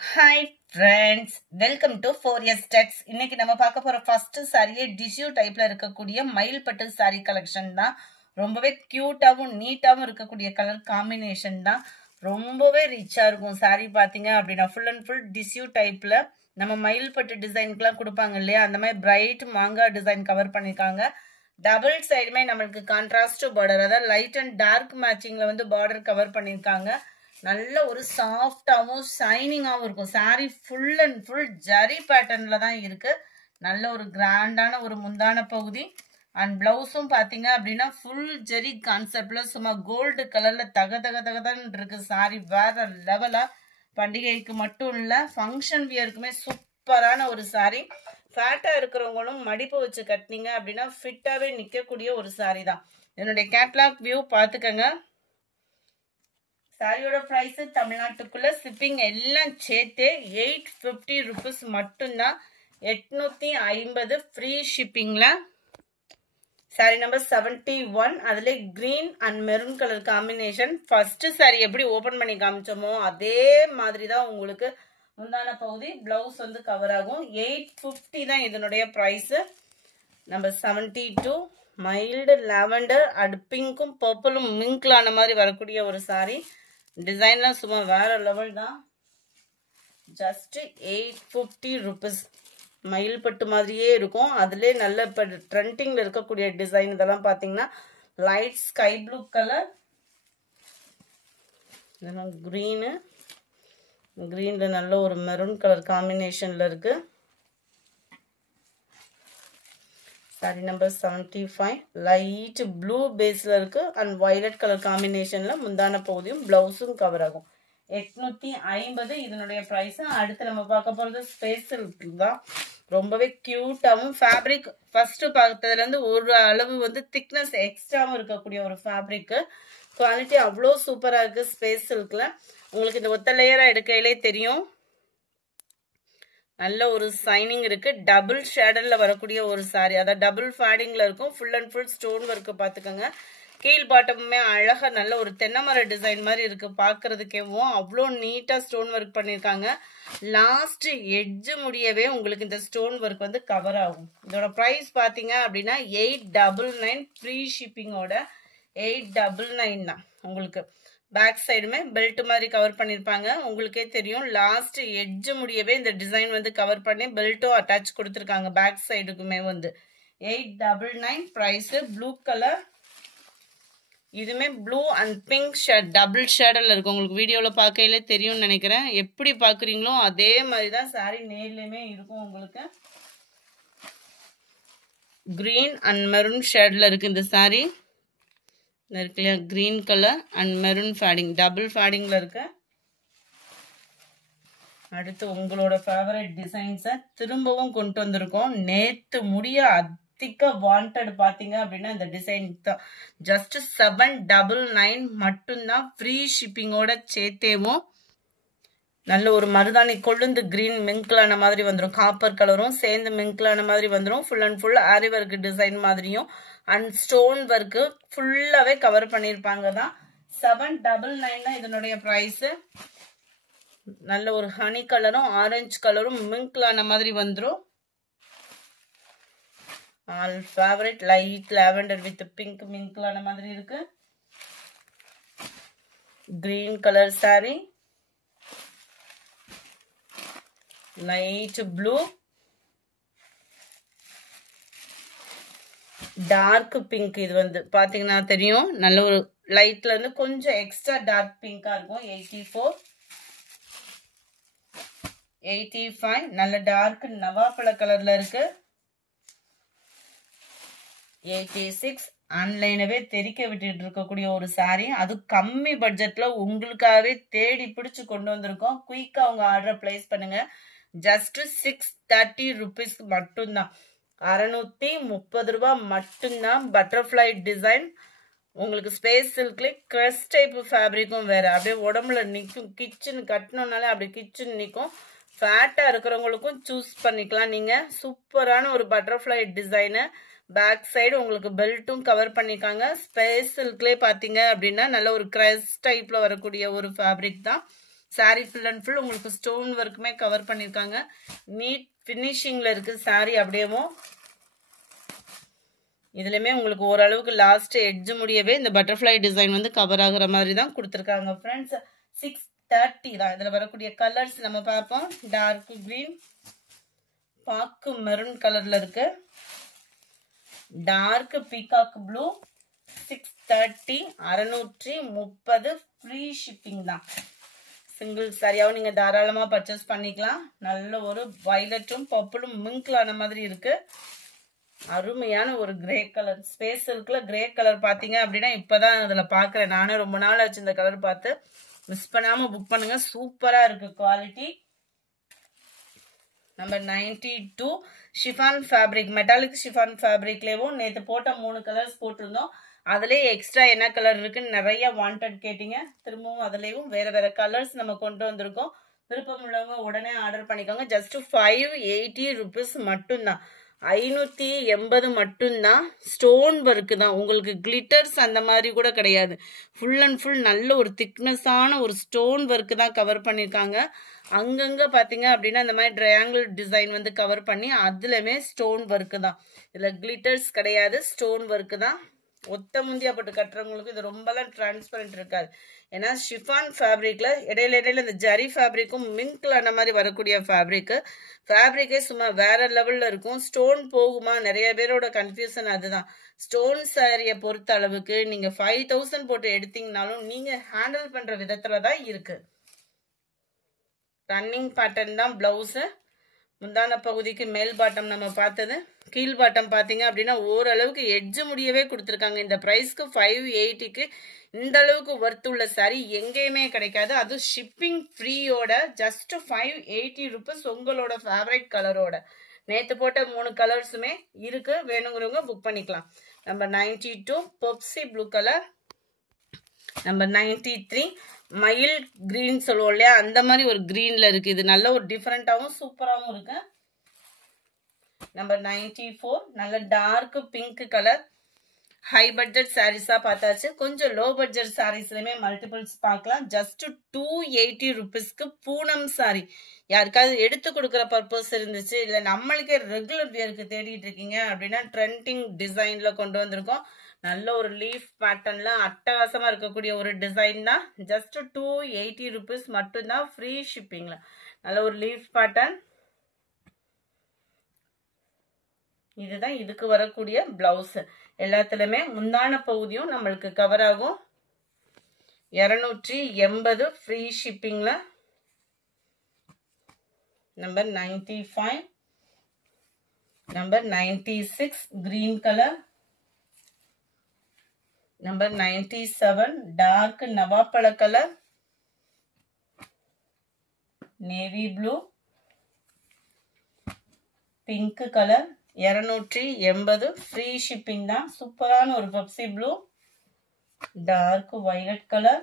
Hi friends, welcome to 4S Tex. இன்னைக்கு நம்ம பார்க்க போற ஃபர்ஸ்ட் சாரியே டிஷ்யூ டைப்ல இருக்கக்கூடிய மயில் பட்டு சாரி கலெக்ஷன் தான். ரொம்பவே கியூட்டாவும் நீட்டாவும் இருக்கக்கூடிய கலர் காம்பினேஷன் தான். ரொம்பவே ரிச்சா இருக்கும் சாரி பாத்தீங்க அப்படின்னா ஃபுல் அண்ட் ஃபுல் டிஷ்யூ டைப்ல நம்ம மயில் பட்டு டிசைனுக்குலாம் கொடுப்பாங்க இல்லையா, அந்த மாதிரி பிரைட் மாங்காய் டிசைன் கவர் பண்ணிருக்காங்க. டபுள் சைடுமே நம்மளுக்கு கான்ட்ராஸ்ட் பார்டர், அதாவது லைட் அண்ட் டார்க் மேட்சிங்ல வந்து பார்டர் கவர் பண்ணிருக்காங்க. நல்ல ஒரு சாஃப்டாகவும் ஷைனிங்காகவும் இருக்கும். Sari full and full zari பேட்டர்ன்ல தான் இருக்கு. நல்ல ஒரு கிராண்டான ஒரு முந்தான பகுதி அண்ட் பிளவுஸும் பார்த்தீங்க அப்படின்னா ஃபுல் ஜெரி கான்செப்ட்ல சும்மா கோல்டு கலர்ல தக தக தகதான் இருக்கு. சாரி வேற லெவலா, பண்டிகைக்கு மட்டும் இல்ல ஃபங்க்ஷன் வியருக்குமே சூப்பரான ஒரு சாரி. ஃபேட்டா இருக்கிறவங்களும் மடிப்பு வச்சு கட்டினீங்க அப்படின்னா ஃபிட்டாவே நிற்கக்கூடிய ஒரு சாரி தான். என்னுடைய கேட்லாக் வியூ பார்த்துக்கங்க. சாரியோட பிரைஸ் தமிழ்நாட்டுக்குள்ள ஷிப்பிங் எல்லாம் சேர்த்து 850 ருபீஸ் மட்டும்தான். 850 ஃப்ரீ ஷிப்பிங்ல. சாரி நம்பர் 71, அதுல green and maroon colour combination. First sorry எப்படி ஓபன் பண்ணி காமிச்சோமோ அதே மாதிரி தான் உங்களுக்கு முந்தான பகுதி, பிளவுஸ் வந்து கவர் ஆகும். 850 தான் இதனுடைய price. Number 72, mild lavender and பிங்க்கும் பர்பிளும் மிங்க்லான மாதிரி வரக்கூடிய ஒரு சாரி. டிசைன்லாம் சும்மா வேற லெவல் தான். Just 850 rupees. மயில் பட்டு மாதிரியே இருக்கும். அதுலேயே நல்ல இப்போ ட்ரெண்டிங்கில் இருக்கக்கூடிய டிசைன் இதெல்லாம் பார்த்தீங்கன்னா லைட் ஸ்கை ப்ளூ கலர், இதெல்லாம் க்ரீனு, க்ரீனில் நல்ல ஒரு மெரூன் கலர் காம்பினேஷனில் இருக்கு. சாரி நம்பர் 75, லைட் ப்ளூ பேஸ்ல இருக்கு அண்ட் வயலட் கலர் காம்பினேஷன்ல முந்தான பகுதியும் பிளவுஸும் கவர் ஆகும். 850 இதனுடைய பிரைஸ். அடுத்து நம்ம பார்க்க போறது ஸ்பேஸ் சில்க் தான். ரொம்பவே கியூட்டாவும் ஃபேப்ரிக் ஃபர்ஸ்ட் பார்த்ததுல இருந்து ஒரு அளவு வந்து திக்னஸ் எக்ஸ்ட்ராவும் இருக்கக்கூடிய ஒரு ஃபேப்ரிக். குவாலிட்டி அவ்வளோ சூப்பரா இருக்கு. ஸ்பேஸ் சில்க்ல உங்களுக்கு இந்த ஒத்த லேயரா எடுக்கையிலே தெரியும். நல்ல ஒரு சைனிங் இருக்கு. டபுள் ஷேடர்ல வரக்கூடிய ஒரு சாரி, அதாவது டபுள் ஃபேடிங்ல இருக்கும். Full and full stone work பாத்துக்கோங்க. கீழ் பாட்டமுமே அழகா நல்ல ஒரு தென்னைமர டிசைன் மாதிரி இருக்கு பாக்குறதுக்கேவும். அவ்வளோ நீட்டா ஸ்டோன் ஒர்க் பண்ணிருக்காங்க. லாஸ்ட் எட்ஜ் முடியவே உங்களுக்கு இந்த ஸ்டோன் ஒர்க் வந்து கவர் ஆகும். இதோட பிரைஸ் பாத்தீங்க அப்படின்னா 899 ஃப்ரீ ஷிப்பிங்கோட. 899 தான். உங்களுக்கு பேக் சைடுமே பெல்ட் மாதிரி கவர் பண்ணிருப்பாங்க. உங்களுக்கே தெரியும் லாஸ்ட் எட்ஜ் முடியவே இந்த டிசைன் வந்து கவர் பண்ணி பெல்ட்டும் அட்டாச் கொடுத்துருக்காங்க பேக் சைடுக்குமே வந்து. 899 பிரைஸ். ப்ளூ கலர், இதுமே blue and pink shade double ஷேடர்ல இருக்கு. உங்களுக்கு வீடியோல பார்க்கையில தெரியும்னு நினைக்கிறேன். எப்படி பாக்குறீங்களோ அதே மாதிரி தான் சாரி நேர்லயுமே இருக்கும். உங்களுக்கு கிரீன் அண்ட் மெரூன் ஷேட்ல இருக்கு இந்த சாரி. இருக்கு இல்லையா, green colour and maroon fading double ஃபேடிங்ல இருக்கு. அடுத்து உங்களோட ஃபேவரட் டிசைன்ஸை திரும்பவும் கொண்டு வந்திருக்கோம். நேத்து முடிய அதிக வாண்டட் பாத்தீங்க அப்படின்னா இந்த டிசைன் தான். ஜஸ்ட் 799 மட்டும்தான் ஃப்ரீ ஷிப்பிங்கோட சேர்த்தேவும். நல்ல ஒரு மருதாணி கொழுந்து கிரீன் மிங்க்லான மாதிரி வந்துடும். காப்பர் கலரும் சேர்ந்து மிங்க்லான மாதிரி வந்துடும். Full and full aari work design மாதிரியும் அண்ட் ஸ்டோன் ஒர்க்கு ஃபுல்லாவே கவர் பண்ணிருப்பாங்க தான். 799 தான் இதனுடைய பிரைஸ். நல்ல ஒரு ஹனி கலரும் ஆரஞ்சு கலரும் மிங்க்லான மாதிரி வந்துடும். All favourite light lavender with pink மிங்க்லான மாதிரி இருக்கு. Green colour sari, light blue, dark pink. இது வந்து பாத்தீங்கன்னா தெரியும் நல்ல ஒரு லைட்ல இருந்து கொஞ்சம் எக்ஸ்ட்ரா டார்க் பிங்கா இருக்கும். 84, 85 நல்ல டார்க் நவாப்பழ கலர்ல இருக்கு. 86 ஆன்லைனவே தெரிக்க விட்டுட்டு இருக்கக்கூடிய ஒரு சாரி. அது கம்மி பட்ஜெட்ல உங்களுக்காகவே தேடி பிடிச்சு கொண்டு வந்திருக்கோம். குயிக்கா உங்க ஆர்டர் பிளேஸ் பண்ணுங்க. ஜஸ்ட் 630 ருபீஸ் மட்டும்தான். 630 ரூபாய் மட்டும்தான். பட்டர்ஃப்ளை டிசைன் உங்களுக்கு ஸ்பேஸ் சில்க்ல கிரஸ் டைப் ஃபேப்ரிக்கும் வேற. அப்படியே உடம்புல நிற்கும். கிச்சன் கட்டணும்னாலே அப்படி கிச்சன் நிற்கும். ஃபேட்டா இருக்கிறவங்களுக்கும் சூஸ் பண்ணிக்கலாம் நீங்க. சூப்பரான ஒரு பட்டர்ஃப்ளை டிசைனு. பேக் சைடு உங்களுக்கு பெல்ட்டும் கவர் பண்ணிருக்காங்க. ஸ்பேஸ் சில்க்லேயே பார்த்தீங்க அப்படின்னா நல்ல ஒரு கிரஸ் டைப்ல வரக்கூடிய ஒரு ஃபேப்ரிக் தான். சாரி ஃபுல் அண்ட் ஃபுல் உங்களுக்கு ஸ்டோன் ஒர்க்குமே கவர் பண்ணியிருக்காங்க. நீட் ஃபினிஷிங்கில் இருக்குது சாரி. அப்படியேவும் இதுலையுமே உங்களுக்கு ஓரளவுக்கு லாஸ்ட் எட்ஜ் முடியவே இந்த பட்டர்ஃப்ளை டிசைன் வந்து கவர் ஆகுற மாதிரி தான் கொடுத்துருக்காங்க ஃப்ரெண்ட்ஸ். 630 தான். இதில் வரக்கூடிய கலர்ஸ் நம்ம பார்ப்போம். டார்க் கிரீன், பாக்கு மெரூன் கலரில் இருக்கு, dark peacock blue. 630, 630 free shipping தான். சிங்கிள் சாரியாவும் நீங்கள் தாராளமாக பர்ச்சேஸ் பண்ணிக்கலாம். நல்ல ஒரு வயலட்டும் பர்பிளும் மிங்கிள் ஆன மாதிரி இருக்கு. அருமையான ஒரு கிரே கலர், ஸ்பேஸ் சில்க்ல கிரே கலர் பார்த்தீங்க அப்படின்னா இப்போதான் அதில் பார்க்குறேன். நானே ரொம்ப நாள் ஆச்சு இந்த கலர் பார்த்து. மிஸ் பண்ணாமல் புக் பண்ணுங்க. சூப்பராக இருக்கு quality. Number 92 chiffon fabric, metallic chiffon ஃபேப்ரிக்லேயும் நேற்று போட்ட 3 கலர்ஸ் போட்டிருந்தோம். அதுலேயே எக்ஸ்ட்ரா என்ன கலர் இருக்குன்னு நிறைய வாண்டட் கேட்டிங்க. திரும்பவும் அதுலேயும் வேற வேற கலர்ஸ் நம்ம கொண்டு வந்திருக்கோம். விருப்பம் உள்ளவங்க உடனே ஆர்டர் பண்ணிக்கோங்க. ஜஸ்ட் 580 rupees மட்டும்தான். 580 மட்டும்தான். ஸ்டோன் ஒர்க்கு தான், உங்களுக்கு கிளிட்டர்ஸ் அந்த மாதிரி கூட கிடையாது. ஃபுல் அண்ட் ஃபுல் நல்ல ஒரு திக்னஸான ஒரு ஸ்டோன் ஒர்க்கு தான் கவர் பண்ணியிருக்காங்க. அங்கங்கே பார்த்தீங்க அப்படின்னா இந்த மாதிரி ட்ரையாங்கிள் டிசைன் வந்து கவர் பண்ணி அதுலமே ஸ்டோன் ஒர்க்கு தான். இதில் கிளிட்டர்ஸ் கிடையாது, ஸ்டோன் ஒர்க்கு தான். ஒத்த முந்தியா போட்டு கட்டுறவங்களுக்கு இது ரொம்பலாம் டிரான்ஸ்பரண்ட் இருக்காது. ஏன்னா ஷிஃபான் ஃபேப்ரிக்ல இடையில இந்த ஜரி ஃபேப்ரிக்கும் மிங்கிள் ஆன மாதிரி வரக்கூடிய ஃபேப்ரிக்கே சும்மா வேற லெவல்ல இருக்கும். ஸ்டோன் போகுமா, நிறைய பேரோட கன்ஃபியூஷன் அதுதான். ஸ்டோன் சாரியை பொறுத்த அளவுக்கு நீங்க 5000 போட்டு எடுத்தீங்கனாலும் நீங்க ஹேண்டில் பண்ற விதத்துல தான் இருக்கு. ரன்னிங் பேட்டர்ன் தான் பிளவுஸ். முந்தான பகுதிக்கு மேல் பாட்டம் நம்ம பார்த்தது. கீழ் பாட்டம் பார்த்தீங்க அப்படின்னா ஓரளவுக்கு எட்ஜ் முடியவே கொடுத்துருக்காங்க. இந்த ப்ரைஸ்க்கு 580க்கு இந்த அளவுக்கு ஒர்த்துள்ள சாரி எங்கேயுமே கிடைக்காது. அது ஷிப்பிங் ஃப்ரீயோட ஜஸ்ட் 580 rupees உங்களோட ஃபேவரட் கலரோட. நேற்று போட்ட 3 கலர்ஸுமே இருக்கு, வேணுங்கிறவங்க புக் பண்ணிக்கலாம். Number 92 Pepsi blue colour. Number 93 மயில் கிரீன் சொல்லுவோம் இல்லையா, அந்த மாதிரி ஒரு கிரீன்ல இருக்கு. இது நல்ல ஒரு டிஃப்ரெண்டாகவும் சூப்பராகவும் இருக்கு. நம்பர் 94 நல்ல dark pink colour. High budget சாரீஸா பார்த்தாச்சு. கொஞ்சம் லோ பட்ஜெட் சாரீஸ்லயுமே மல்டிபிள்ஸ் பார்க்கலாம். ஜஸ்ட் 280 rupeesக்கு பூனம் சாரி. யாருக்காவது எடுத்து கொடுக்குற பர்பஸ் இருந்துச்சு, இல்லை நம்மளுக்கே ரெகுலர் வியருக்கு தேடிட்டு இருக்கீங்க அப்படின்னா ட்ரெண்டிங் டிசைன்ல கொண்டு வந்திருக்கோம். நல்ல ஒரு லீஃப் பேட்டர்ன்ல அட்டகாசமா இருக்கக்கூடிய ஒரு டிசைன் தான். ஜஸ்ட் 280 rupees மட்டும்தான், ஃப்ரீ ஷிப்பிங்ல. நல்ல ஒரு லீஃப் பேட்டர்ன். இதுதான் இதுக்கு வரக்கூடிய பிளவுஸ். எல்லாத்துலயுமே முந்தான பகுதியும் நம்மளுக்கு கவர் ஆகும். 280 ஃப்ரீ ஷிப்பிங்ல. Number 95 number 96 green colour. Number 97 dark நவாப்பழ colour, navy blue, pink colour. 280 free shipping தான். சூப்பரான ஒரு Pepsi blue, dark violet colour,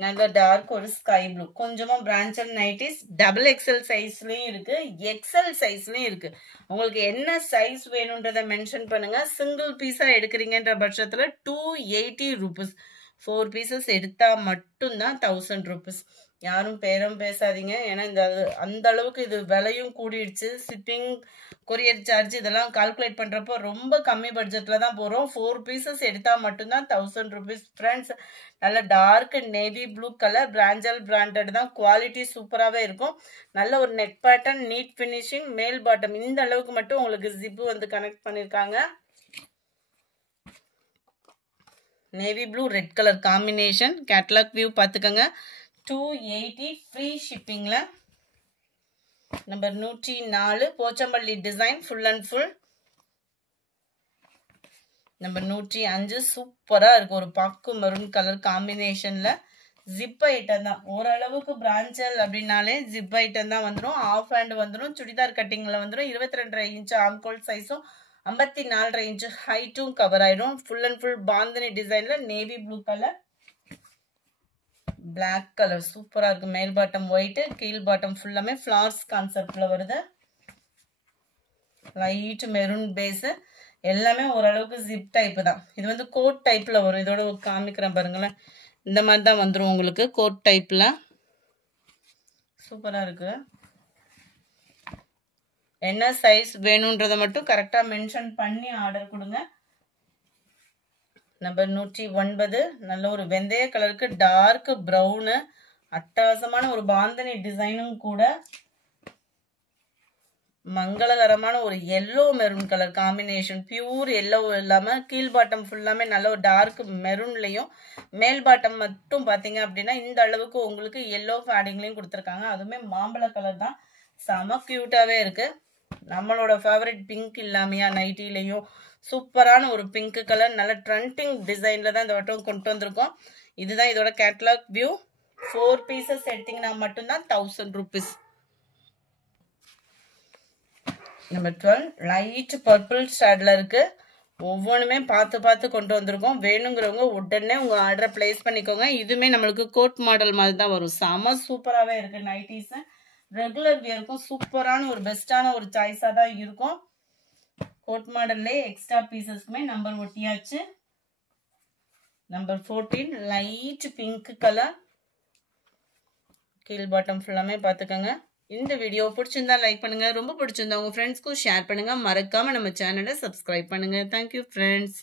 நல்ல டார்க் ஒரு ஸ்கை ப்ளூ. கொஞ்சமா பிராண்டட் நைட்டிஸ் டபுள் எக்ஸ்எல் சைஸ்லயும் இருக்கு, எக்ஸ்எல் சைஸ்லயும் இருக்கு. உங்களுக்கு என்ன சைஸ் வேணும்ன்றத மென்ஷன் பண்ணுங்க. சிங்கிள் பீஸா எடுக்கிறீங்கன்ற பட்சத்துல 280 rupees. 4 pieces எடுத்தா மட்டும்தான் 1000 rupees. யாரும் பேரம் பேசாதீங்க. ஏன்னா இந்த அந்த அளவுக்கு இது விலையும் கூடிடுச்சு. ஷிப்பிங், கொரியர் சார்ஜ் இதெல்லாம் கால்குலேட் பண்றப்போ ரொம்ப கம்மி பட்ஜெட்ல தான் போறோம். 4 pieces எடுத்தா மட்டும்தான் 1000 rupees. ஃப்ரெண்ட்ஸ், நல்ல dark navy blue colour, Pranjal branded தான். குவாலிட்டி சூப்பராகவே இருக்கும். நல்ல ஒரு நெக் பேட்டர்ன், நீட் ஃபினிஷிங், மேல் பாட்டம் இந்த அளவுக்கு மட்டும் உங்களுக்கு ஜிப்பு வந்து கனெக்ட் பண்ணியிருக்காங்க. Navy blue red colour combination. Catalogue view பார்த்துக்கோங்க. 280 ஃப்ரீ ஷிப்பிங்ல. Number 104 Pochampally design full and full. Number 105 சூப்பரா இருக்கு. ஒரு பாக்கு மெரூன் கலர் காம்பினேஷன்ல. ஜிப் ஐட்டம் தான். ஓரளவுக்கு பிராஞ்சல் அப்படின்னாலே ஜிப் ஐட்டம் தான் வந்துடும். ஆஃப் ஹேண்ட் வந்துடும். சுடிதார் கட்டிங்ல வந்துடும். 22.5 inch ஆம்கோல் சைஸும் 54.5 inch ஹைட்டும் கவர் ஆயிடும். ஃபுல் அண்ட் ஃபுல் பாந்தினி டிசைன்ல navy blue colour, black colour சூப்பரா இருக்கு. மேல் பாட்டம் ஒயிட், கீழ் பாட்டம் ஃபுல்லாமே ஃபிளார்ஸ் கான்செப்ட்ல வருது. Light maroon base. எல்லாமே ஓரளவுக்கு ஜிப் டைப் தான். இது வந்து கோட் டைப்ல வரும். இதோட காமிக்கிறேன் பாருங்களேன். இந்த மாதிரி தான் வந்துடும் உங்களுக்கு கோட் டைப்பில். சூப்பராக இருக்குது. என்ன சைஸ் வேணுன்றதை மட்டும் கரெக்டாக மென்ஷன் பண்ணி ஆர்டர் கொடுங்க. நம்பர் 109. நல்ல ஒரு வெந்தய கலருக்கு டார்க் ப்ரௌனு, அட்டகாசமான ஒரு பாந்தனி டிசைனும் கூட. மங்களகரமான ஒரு yellow maroon colour combination, pure yellow இல்லாமல் கீழ் பாட்டம் ஃபுல்லாமே நல்ல ஒரு டார்க் மெரூன்லையும், மேல் பாட்டம் மட்டும் பார்த்தீங்க அப்படின்னா இந்த அளவுக்கு உங்களுக்கு எல்லோ ஃபேடிங்லையும் கொடுத்துருக்காங்க. அதுவுமே மாம்பழ கலர் தான், செம க்யூட்டாகவே இருக்குது. நம்மளோட ஃபேவரட் பிங்க் இல்லாமையா நைட்டிலையும் சூப்பரான ஒரு பிங்க் கலர், நல்ல ட்ரெண்டிங் டிசைனில் தான் இந்த வட்டம் கொண்டு வந்திருக்கோம். இதுதான் இதோட கேட்லாக் வியூ. 4 பீசஸ் எடுத்தீங்கன்னா மட்டும்தான் 1000 rupees. நம்பர் 12 லைட் பர்பிள் ஷேட்ல இருக்கு. ஒவ்வொன்றுமே பார்த்து பார்த்து கொண்டு வந்திருக்கோம். வேணுங்கிறவங்க உடனே உங்கள் ஆர்டரை பிளேஸ் பண்ணிக்கோங்க. இதுவுமே நம்மளுக்கு கோட் மாடல் மாதிரி தான் வரும். செம சூப்பராகவே இருக்குது. நைட்டிஸு ரெகுலர் வியருக்கும் சூப்பரான ஒரு பெஸ்ட்டான ஒரு சாய்ஸாக தான் இருக்கும். கோட் மாடல்லே எக்ஸ்ட்ரா பீசஸ்க்குமே நம்பர் ஒட்டியாச்சு. நம்பர் 14 லைட் பிங்க் கலர், கீழ் பாட்டம் ஃபுல்லாமே பார்த்துக்கோங்க. இந்த வீடியோ பிடிச்சிருந்தா லைக் பண்ணுங்க, ரொம்ப பிடிச்சிருந்தா உங்க ஃப்ரெண்ட்ஸ்க்கும் ஷேர் பண்ணுங்க. மறக்காம நம்ம சேனலை சப்ஸ்கிரைப் பண்ணுங்க. Thank you friends.